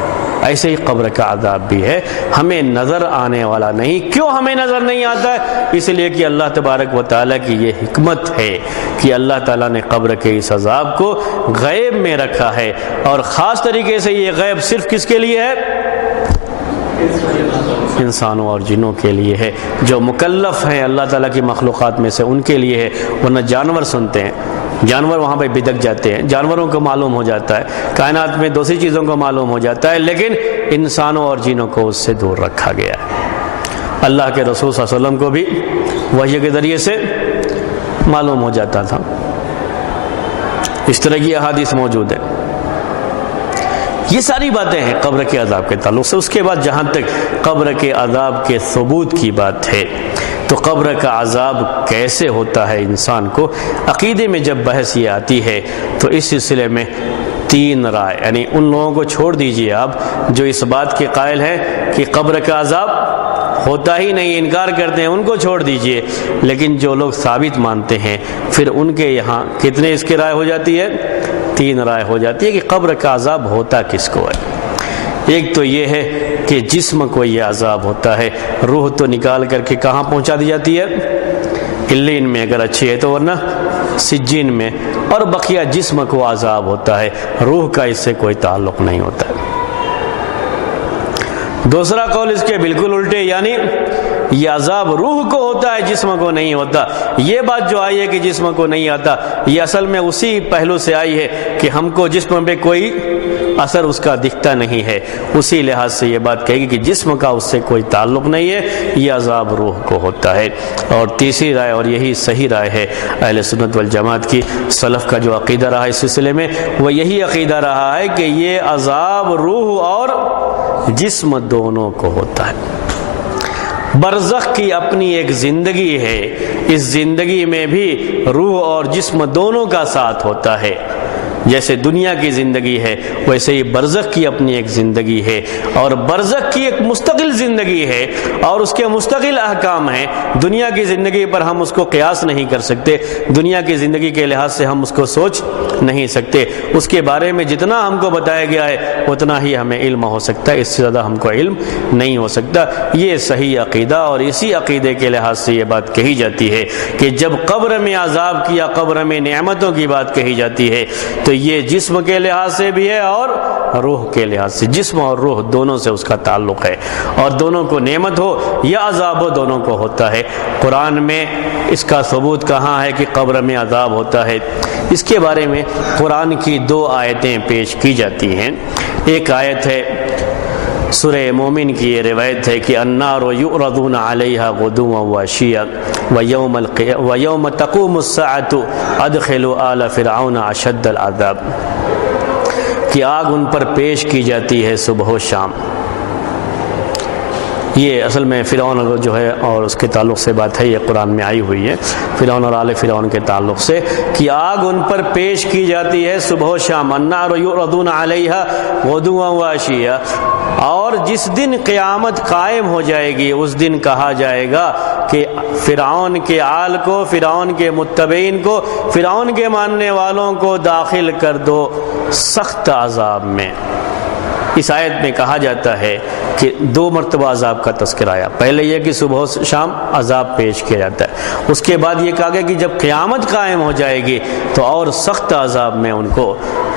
ایسے ہی قبر کا عذاب بھی ہے، ہمیں نظر آنے والا نہیں۔ کیوں ہمیں نظر نہیں آتا ہے؟ اس لیے کہ اللہ تبارک و تعالیٰ کی یہ حکمت ہے کہ اللہ تعالیٰ نے قبر کے اس عذاب کو غیب میں رکھا ہے، اور خاص طریقے سے یہ غیب صرف کس کے لیے ہے؟ انسانوں اور جنوں کے لیے ہے، جو مکلف ہیں اللہ تعالیٰ کی مخلوقات میں سے ان کے لیے ہے، ورنہ جانور سنتے ہیں، جانور وہاں پہ بدک جاتے ہیں، جانوروں کو معلوم ہو جاتا ہے، کائنات میں دوسری چیزوں کو معلوم ہو جاتا ہے، لیکن انسانوں اور جنوں کو اس سے دور رکھا گیا ہے۔ اللہ کے رسول صلی اللہ علیہ وسلم کو بھی وحی کے ذریعے سے معلوم ہو جاتا تھا۔ اس طرح کی احادیث موجود ہے۔ یہ ساری باتیں ہیں قبر کے عذاب کے تعلق سے۔ اس کے بعد جہاں تک قبر کے عذاب کے ثبوت کی بات ہے، تو قبر کا عذاب کیسے ہوتا ہے انسان کو، عقیدے میں جب بحث یہ آتی ہے تو اس سلسلے میں 3 رائے، یعنی ان لوگوں کو چھوڑ دیجئے آپ جو اس بات کے قائل ہیں کہ قبر کا عذاب ہوتا ہی نہیں، انکار کرتے ہیں، ان کو چھوڑ دیجئے، لیکن جو لوگ ثابت مانتے ہیں پھر ان کے یہاں کتنے اس کی رائے ہو جاتی ہے؟ 3 رائے ہو جاتی ہے کہ قبر کا عذاب ہوتا کس کو ہے۔ ایک تو یہ ہے کہ جسم کو یہ عذاب ہوتا ہے، روح تو نکال کر کے کہاں پہنچا دی جاتی ہے؟ علین میں اگر اچھی ہے تو، ورنہ سجین میں، اور بقیہ جسم کو عذاب ہوتا ہے، روح کا اس سے کوئی تعلق نہیں ہوتا ہے۔ دوسرا قول اس کے بالکل الٹے، یعنی یہ عذاب روح کو ہوتا ہے، جسم کو نہیں ہوتا۔ یہ بات جو آئی ہے کہ جسم کو نہیں آتا، یہ اصل میں اسی پہلو سے آئی ہے کہ ہم کو جسم پہ کوئی اثر اس کا دکھتا نہیں ہے، اسی لحاظ سے یہ بات کہے گی کہ جسم کا اس سے کوئی تعلق نہیں ہے، یہ عذاب روح کو ہوتا ہے۔ اور تیسری رائے، اور یہی صحیح رائے ہے اہل سنت والجماعت کی، سلف کا جو عقیدہ رہا اس سلسلے میں، وہ یہی عقیدہ رہا ہے کہ یہ عذاب روح اور جسم دونوں کو ہوتا ہے۔ برزخ کی اپنی ایک زندگی ہے، اس زندگی میں بھی روح اور جسم دونوں کا ساتھ ہوتا ہے۔ جیسے دنیا کی زندگی ہے ویسے ہی برزخ کی اپنی ایک زندگی ہے، اور برزخ کی ایک مستقل زندگی ہے اور اس کے مستقل احکام ہیں۔ دنیا کی زندگی پر ہم اس کو قیاس نہیں کر سکتے، دنیا کی زندگی کے لحاظ سے ہم اس کو سوچ نہیں سکتے، اس کے بارے میں جتنا ہم کو بتایا گیا ہے اتنا ہی ہمیں علم ہو سکتا ہے، اس سے زیادہ ہم کو علم نہیں ہو سکتا۔ یہ صحیح عقیدہ، اور اسی عقیدے کے لحاظ سے یہ بات کہی جاتی ہے کہ جب قبر میں عذاب کی یا قبر میں نعمتوں کی بات کہی جاتی ہے تو یہ جسم کے لحاظ سے بھی ہے اور روح کے لحاظ سے، جسم اور روح دونوں سے اس کا تعلق ہے، اور دونوں کو نعمت ہو یا عذاب ہو دونوں کو ہوتا ہے۔ قرآن میں اس کا ثبوت کہاں ہے کہ قبر میں عذاب ہوتا ہے؟ اس کے بارے میں قرآن کی 2 آیتیں پیش کی جاتی ہیں۔ ایک آیت ہے سورہ مومن کی، یہ روایت ہے کہ النار یعرضون علیہا غدوا وعشیا ویوم تقوم الساعۃ ادخلوا آل فرعون اشد العذاب، کہ آگ ان پر پیش کی جاتی ہے صبح و شام۔ یہ اصل میں فرعون جو ہے اور اس کے تعلق سے بات ہے، یہ قرآن میں آئی ہوئی ہے، فرعون اور آل فرعون کے تعلق سے، کہ آگ ان پر پیش کی جاتی ہے صبح و شام۔ النار یعرضون علیہا غدوا وعشیا، اور جس دن قیامت قائم ہو جائے گی اس دن کہا جائے گا کہ فرعون کے آل کو، فرعون کے متبعین کو، فرعون کے ماننے والوں کو داخل کر دو سخت عذاب میں۔ اس آیت میں کہا جاتا ہے کہ 2 مرتبہ عذاب کا تذکرہ آیا، پہلے یہ کہ صبح و شام عذاب پیش کیا جاتا ہے، اس کے بعد یہ کہا گیا کہ جب قیامت قائم ہو جائے گی تو اور سخت عذاب میں ان کو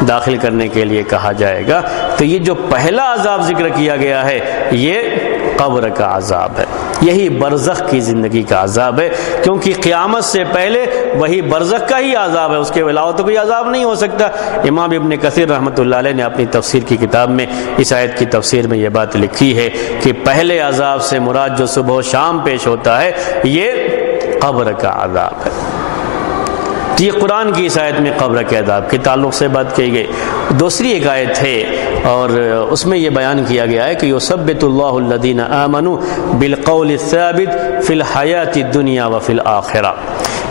داخل کرنے کے لیے کہا جائے گا۔ تو یہ جو پہلا عذاب ذکر کیا گیا ہے یہ قبر کا عذاب ہے، یہی برزخ کی زندگی کا عذاب ہے، کیونکہ قیامت سے پہلے وہی برزخ کا ہی عذاب ہے، اس کے علاوہ تو کوئی عذاب نہیں ہو سکتا۔ امام ابن کثیر رحمۃ اللہ علیہ نے اپنی تفسیر کی کتاب میں اس آیت کی تفسیر میں یہ بات لکھی ہے کہ پہلے عذاب سے مراد جو صبح و شام پیش ہوتا ہے یہ قبر کا عذاب ہے۔ تو یہ قرآن کی اس آیت میں قبر کے عذاب کے تعلق سے بات کی گئی۔ دوسری ایک آیت ہے اور اس میں یہ بیان کیا گیا ہے کہ یثبت اللہ الذین آمنوا بالقول الثابت فی الحیات الدنیا وفی الآخرہ،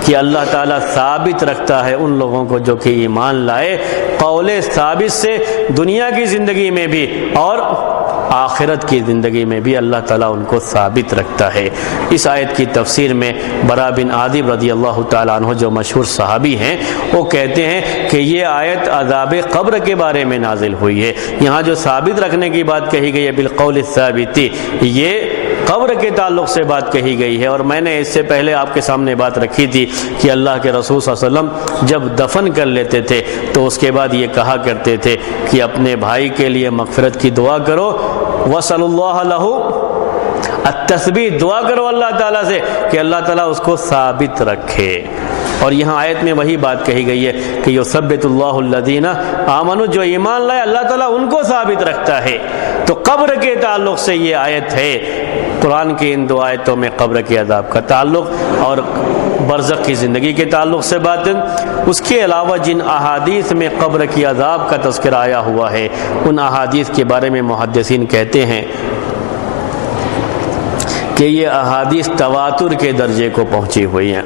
کہ اللہ تعالیٰ ثابت رکھتا ہے ان لوگوں کو جو کہ ایمان لائے قول ثابت سے دنیا کی زندگی میں بھی اور آخرت کی زندگی میں بھی اللہ تعالیٰ ان کو ثابت رکھتا ہے۔ اس آیت کی تفسیر میں برا بن عازب رضی اللہ تعالیٰ عنہ جو مشہور صحابی ہیں وہ کہتے ہیں کہ یہ آیت عذاب قبر کے بارے میں نازل ہوئی ہے۔ یہاں جو ثابت رکھنے کی بات کہی گئی ہے بالقول الثابت، یہ قبر کے تعلق سے بات کہی گئی ہے۔ اور میں نے اس سے پہلے آپ کے سامنے بات رکھی تھی کہ اللہ کے رسول صلی اللہ علیہ وسلم جب دفن کر لیتے تھے تو اس کے بعد یہ کہا کرتے تھے کہ اپنے بھائی کے لیے مغفرت کی دعا کرو، وصلی اللہ لہ التثبیت، دعا کرو اللہ تعالیٰ سے کہ اللہ تعالیٰ اس کو ثابت رکھے۔ اور یہاں آیت میں وہی بات کہی گئی ہے کہ یثبت اللہ الذین آمنوا، جو ایمان لائے اللہ تعالیٰ ان کو ثابت رکھتا ہے۔ تو قبر کے تعلق سے یہ آیت ہے۔ قرآن کی ان دو آیتوں میں قبر کے عذاب کا تعلق اور برزخ کی زندگی کے تعلق سے باتیں، اس کے علاوہ جن احادیث میں قبر کی عذاب کا تذکرہ آیا ہوا ہے ان احادیث کے بارے میں محدثین کہتے ہیں کہ یہ احادیث تواتر کے درجے کو پہنچی ہوئی ہیں۔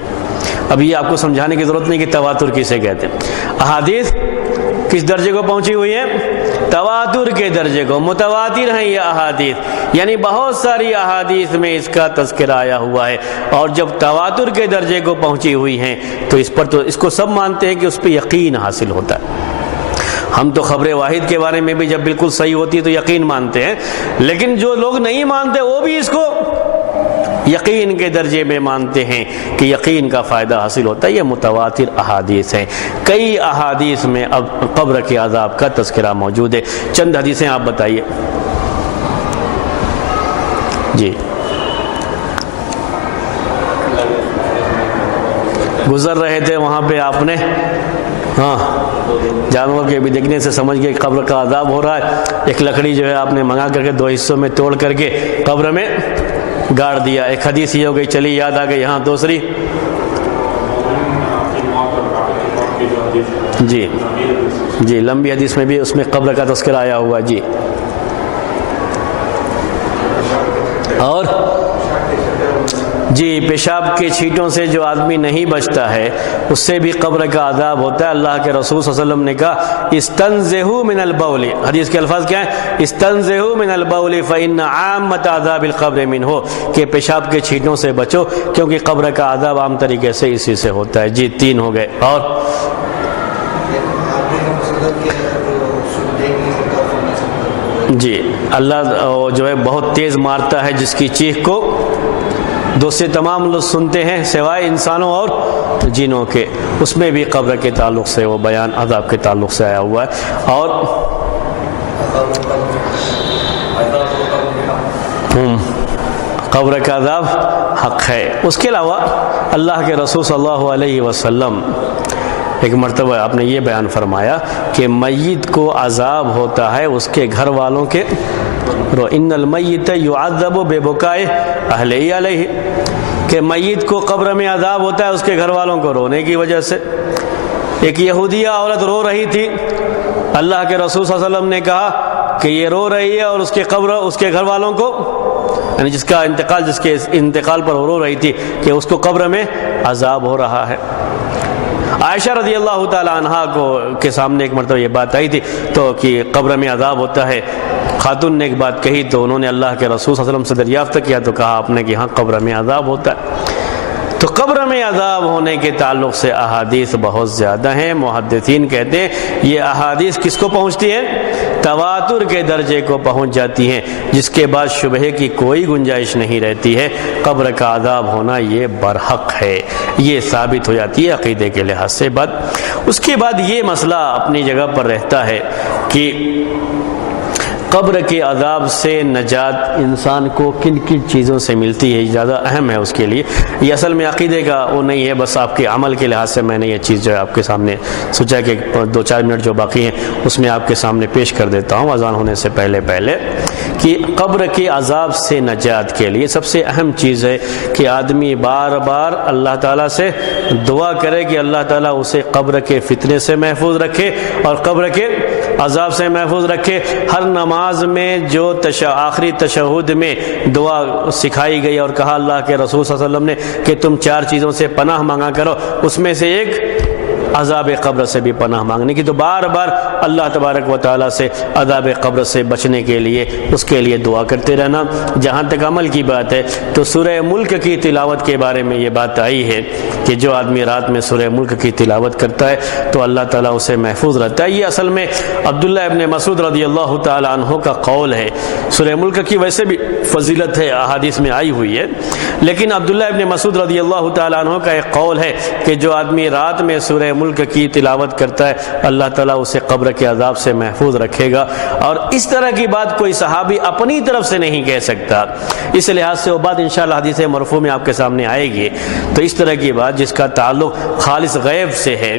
اب یہ آپ کو سمجھانے کی ضرورت نہیں کہ تواتر کسے کہتے ہیں۔ احادیث کس درجے کو پہنچی ہوئی ہے؟ تواتر کے درجے کو، متواتر ہیں یہ احادیث، یعنی بہت ساری احادیث میں اس کا تذکرہ آیا ہوا ہے۔ اور جب تواتر کے درجے کو پہنچی ہوئی ہیں تو اس کو سب مانتے ہیں کہ اس پہ یقین حاصل ہوتا ہے۔ ہم تو خبر واحد کے بارے میں بھی جب بالکل صحیح ہوتی ہے تو یقین مانتے ہیں، لیکن جو لوگ نہیں مانتے وہ بھی اس کو یقین کے درجے میں مانتے ہیں کہ یقین کا فائدہ حاصل ہوتا ہے۔ یہ متواتر احادیث ہیں۔ کئی احادیث میں اب قبر کے عذاب کا تذکرہ موجود ہے۔ چند حدیثیں آپ بتائیے جی۔ گزر رہے تھے وہاں پہ آپ نے جانور کے بھی دیکھنے سے سمجھ گئے قبر کا عذاب ہو رہا ہے۔ ایک لکڑی جو ہے آپ نے منگا کر کے 2 حصوں میں توڑ کر کے قبر میں گاڑ دیا۔ ایک حدیث یہ ہو گئی، چلی یاد آ گئی۔ ہاں دوسری جی جی لمبی حدیث میں بھی اس میں قبر کا تذکرہ آیا ہوا جی۔ اور جی پیشاب کے چھینٹوں سے جو آدمی نہیں بچتا ہے اس سے بھی قبر کا عذاب ہوتا ہے۔ اللہ کے رسول صلی اللہ علیہ وسلم نے کہا استنزہوا من البول، حدیث کے الفاظ کیا ہیں؟ استنزہوا من البول فإن عامۃ عذاب القبر منہ، کہ پیشاب کے چھینٹوں سے بچو کیونکہ قبر کا عذاب عام طریقے سے اسی سے ہوتا ہے۔ جی 3 ہو گئے۔ اور جی اللہ جو ہے بہت تیز مارتا ہے جس کی چیخ کو دوسرے تمام لوگ سنتے ہیں سوائے انسانوں اور جنوں کے، اس میں بھی قبر کے تعلق سے وہ بیان عذاب کے تعلق سے آیا ہوا ہے۔ اور قبر کا عذاب حق ہے۔ اس کے علاوہ اللہ کے رسول صلی اللہ علیہ وسلم ایک مرتبہ آپ نے یہ بیان فرمایا کہ میت کو عذاب ہوتا ہے اس کے گھر والوں کے ان المیت یعذب ببکائے اہلہ علیہ، کہ میت کو قبر میں عذاب ہوتا ہے اس کے گھر والوں کو رونے کی وجہ سے۔ ایک یہودیہ عورت رو رہی تھی، اللہ کے رسول صلی اللہ علیہ وسلم نے کہا کہ یہ رو رہی ہے اور اس کے قبر اس کے گھر والوں کو، یعنی جس کے انتقال پر رو رہی تھی کہ اس کو قبر میں عذاب ہو رہا ہے۔ عائشہ رضی اللہ تعالی عنہا کے سامنے ایک مرتبہ یہ بات آئی تھی تو کہ قبر میں عذاب ہوتا ہے، خاتون نے ایک بات کہی تو انہوں نے اللہ کے رسول صلی اللہ علیہ وسلم سے دریافت کیا تو کہا آپ نے کہ ہاں قبر میں عذاب ہوتا ہے۔ تو قبر میں عذاب ہونے کے تعلق سے احادیث بہت زیادہ ہیں۔ محدثین کہتے ہیں یہ احادیث کس کو پہنچتی ہیں؟ تواتر کے درجے کو پہنچ جاتی ہیں، جس کے بعد شبہے کی کوئی گنجائش نہیں رہتی ہے۔ قبر کا عذاب ہونا یہ برحق ہے، یہ ثابت ہو جاتی ہے عقیدے کے لحاظ سے بات۔ اس کے بعد یہ مسئلہ اپنی جگہ پر رہتا ہے کہ قبر کے عذاب سے نجات انسان کو کن کن چیزوں سے ملتی ہے، زیادہ اہم ہے اس کے لیے۔ یہ اصل میں عقیدے کا وہ نہیں ہے، بس آپ کے عمل کے لحاظ سے میں نے یہ چیز جو ہے آپ کے سامنے سوچا کہ 2-4 منٹ جو باقی ہیں اس میں آپ کے سامنے پیش کر دیتا ہوں اذان ہونے سے پہلے کہ قبر کے عذاب سے نجات کے لیے سب سے اہم چیز ہے کہ آدمی بار بار اللہ تعالیٰ سے دعا کرے کہ اللہ تعالیٰ اسے قبر کے فتنے سے محفوظ رکھے اور قبر کے عذاب سے محفوظ رکھے۔ ہر نماز میں جو آخری تشہد میں دعا سکھائی گئی اور کہا اللہ کے رسول صلی اللہ علیہ وسلم نے کہ تم 4 چیزوں سے پناہ مانگا کرو، اس میں سے ایک عذاب قبر سے بھی پناہ مانگنے کی، تو بار بار اللہ تبارک و تعالیٰ سے عذاب قبر سے بچنے کے لیے اس کے لیے دعا کرتے رہنا۔ جہاں تک عمل کی بات ہے تو سورہ ملک کی تلاوت کے بارے میں یہ بات آئی ہے کہ جو آدمی رات میں سورہ ملک کی تلاوت کرتا ہے تو اللہ تعالیٰ اسے محفوظ رہتا ہے۔ یہ اصل میں عبداللہ ابن مسعود رضی اللہ تعالیٰ عنہ کا قول ہے۔ سورہ ملک کی ویسے بھی فضیلت ہے، احادیث میں آئی ہوئی ہے، لیکن عبداللہ ابن مسعود رضی اللہ تعالیٰ عنہ کا ایک قول ہے کہ جو آدمی رات میں سورہ ملک کی تلاوت کرتا ہے اللہ تعالیٰ اسے قبر کے عذاب سے محفوظ رکھے گا، اور اس طرح کی بات کوئی صحابی اپنی طرف سے نہیں کہہ سکتا۔ اس لحاظ سے وہ بات انشاءاللہ حدیث مرفوع میں آپ کے سامنے آئے گی۔ تو اس طرح کی بات جس کا تعلق خالص غیب سے ہے،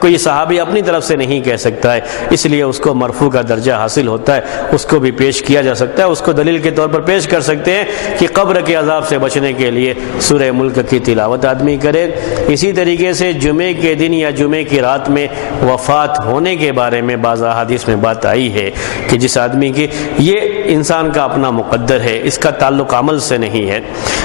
کوئی صحابی اپنی طرف سے نہیں کہہ سکتا ہے، اس لیے اس کو مرفوع کا درجہ حاصل ہوتا ہے، اس کو بھی پیش کیا جا سکتا ہے، اس کو دلیل کے طور پر پیش کر سکتے ہیں کہ قبر کے عذاب سے بچنے کے لیے سورہ ملک کی تلاوت آدمی کرے۔ اسی طریقے سے جمعے کے دن یا جمعے کی رات میں وفات ہونے کے بارے میں بعض احادیث میں بات آئی ہے کہ جس آدمی کی، یہ انسان کا اپنا مقدر ہے، اس کا تعلق عمل سے نہیں ہے،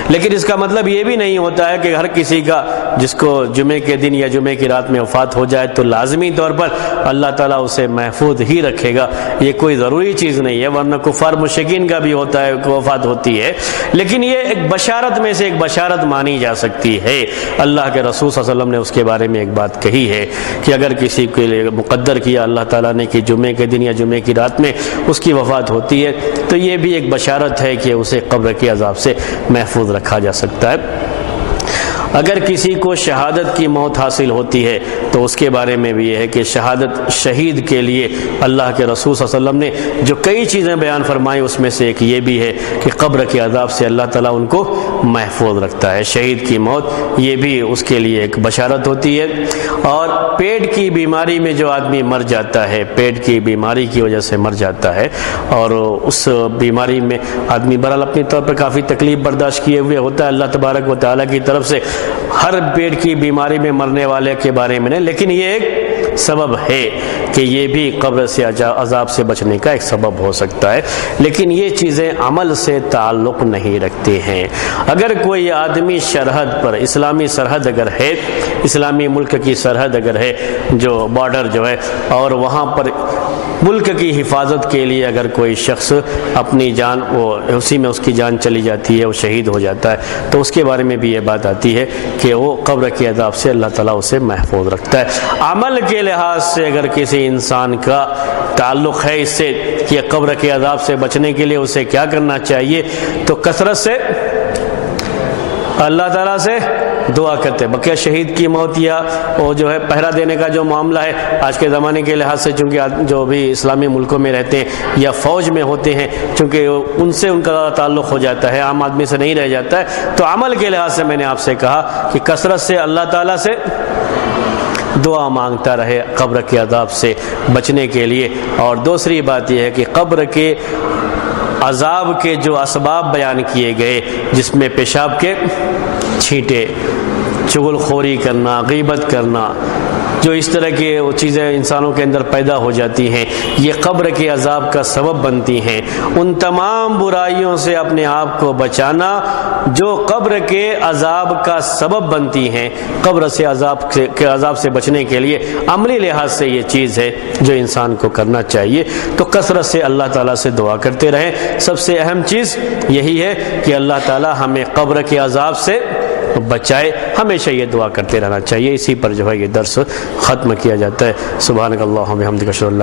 لیکن اس کا مطلب یہ بھی نہیں ہوتا ہے کہ ہر کسی کا جس کو جمعے کے دن یا جمعے کی رات میں وفات ہو جائے تو لازمی طور پر اللہ تعالیٰ اسے محفوظ ہی رکھے گا، یہ کوئی ضروری چیز نہیں ہے، ورنہ کفار مشرکین کا بھی ہوتا ہے کہ وفات ہوتی ہے، لیکن یہ ایک بشارت میں سے ایک بشارت مانی جا سکتی ہے۔ اللہ کے رسول صلی اللہ علیہ وسلم نے اس کے بارے میں ایک بات کہی ہے کہ اگر کسی کے لیے مقدر کیا اللہ تعالیٰ نے کہ جمعے کے دن یا جمعے کی رات میں اس کی وفات ہوتی ہے تو یہ بھی ایک بشارت ہے کہ اسے قبر کے عذاب سے محفوظ رکھا جا سکتا ہے۔ اگر کسی کو شہادت کی موت حاصل ہوتی ہے تو اس کے بارے میں بھی یہ ہے کہ شہادت شہید کے لیے اللہ کے رسول صلی اللہ علیہ وسلم نے جو کئی چیزیں بیان فرمائی اس میں سے ایک یہ بھی ہے کہ قبر کے عذاب سے اللہ تعالیٰ ان کو محفوظ رکھتا ہے۔ شہید کی موت یہ بھی اس کے لیے ایک بشارت ہوتی ہے۔ اور پیٹ کی بیماری میں جو آدمی مر جاتا ہے، پیٹ کی بیماری کی وجہ سے مر جاتا ہے اور اس بیماری میں آدمی بہرحال اپنی طور پر کافی تکلیف برداشت کیے ہوئے ہوتا ہے، اللہ تبارک و تعالیٰ کی طرف سے ہر پیٹ کی بیماری میں مرنے والے کے بارے میں نہیں، لیکن یہ ایک سبب ہے کہ یہ بھی قبر سے عذاب سے بچنے کا ایک سبب ہو سکتا ہے، لیکن یہ چیزیں عمل سے تعلق نہیں رکھتے ہیں۔ اگر کوئی آدمی سرحد پر، اسلامی سرحد اگر ہے، اسلامی ملک کی سرحد اگر ہے جو بارڈر جو ہے، اور وہاں پر ملک کی حفاظت کے لیے اگر کوئی شخص اپنی جان اسی میں اس کی جان چلی جاتی ہے، وہ شہید ہو جاتا ہے، تو اس کے بارے میں بھی یہ بات آتی ہے کہ وہ قبر کے عذاب سے اللہ تعالیٰ اسے محفوظ رکھتا ہے۔ عمل کے لحاظ سے اگر کسی انسان کا تعلق ہے اس سے کہ قبر کے عذاب سے بچنے کے لیے اسے کیا کرنا چاہیے، تو کثرت سے اللہ تعالیٰ سے دعا کرتے ہیں۔ بقیہ شہید کی موت یا وہ جو ہے پہرا دینے کا جو معاملہ ہے آج کے زمانے کے لحاظ سے، چونکہ جو بھی اسلامی ملکوں میں رہتے ہیں یا فوج میں ہوتے ہیں، چونکہ ان سے ان کا تعلق ہو جاتا ہے، عام آدمی سے نہیں رہ جاتا ہے، تو عمل کے لحاظ سے میں نے آپ سے کہا کہ کثرت سے اللہ تعالیٰ سے دعا مانگتا رہے قبر کے عذاب سے بچنے کے لیے۔ اور دوسری بات یہ ہے کہ قبر کے عذاب کے جو اسباب بیان کیے گئے، جس میں پیشاب کے چھینٹے، چغل خوری کرنا، غیبت کرنا، جو اس طرح کی چیزیں انسانوں کے اندر پیدا ہو جاتی ہیں، یہ قبر کے عذاب کا سبب بنتی ہیں۔ ان تمام برائیوں سے اپنے آپ کو بچانا جو قبر کے عذاب کا سبب بنتی ہیں، قبر سے عذاب سے بچنے کے لیے عملی لحاظ سے یہ چیز ہے جو انسان کو کرنا چاہیے۔ تو کثرت سے اللہ تعالیٰ سے دعا کرتے رہیں۔ سب سے اہم چیز یہی ہے کہ اللہ تعالیٰ ہمیں قبر کے عذاب سے بچائے، ہمیشہ یہ دعا کرتے رہنا چاہیے۔ اسی پر جو ہے یہ درس ختم کیا جاتا ہے۔ سبحانک اللہم و بحمدک اشہد ان لا